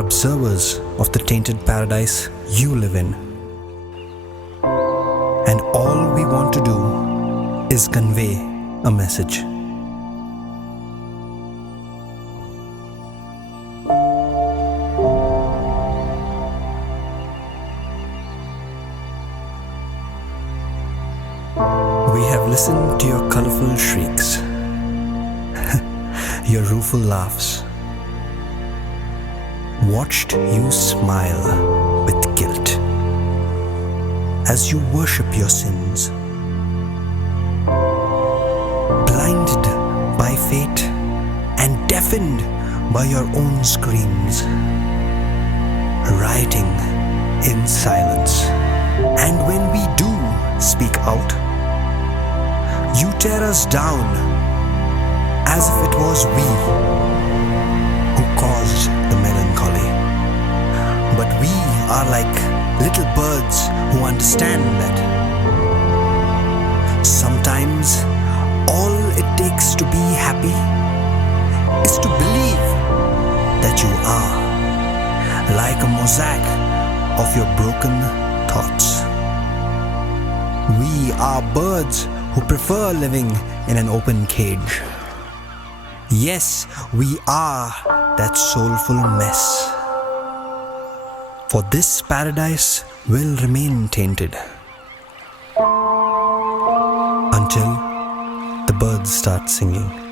are observers of the tainted paradise you live in. And all we want to do is convey a message. We have listened to your colorful shrieks, your rueful laughs, watched you smile with guilt as you worship your sins, blinded by fate and deafened by your own screams, rioting in silence. And when we do speak out, you tear us down as if it was we who caused the melancholy. But we are like little birds who understand that sometimes all it takes to be happy is to believe that you are like a mosaic of your broken thoughts. We are birds who prefer living in an open cage. Yes, we are that soulful mess. For this paradise will remain tainted until the birds start singing.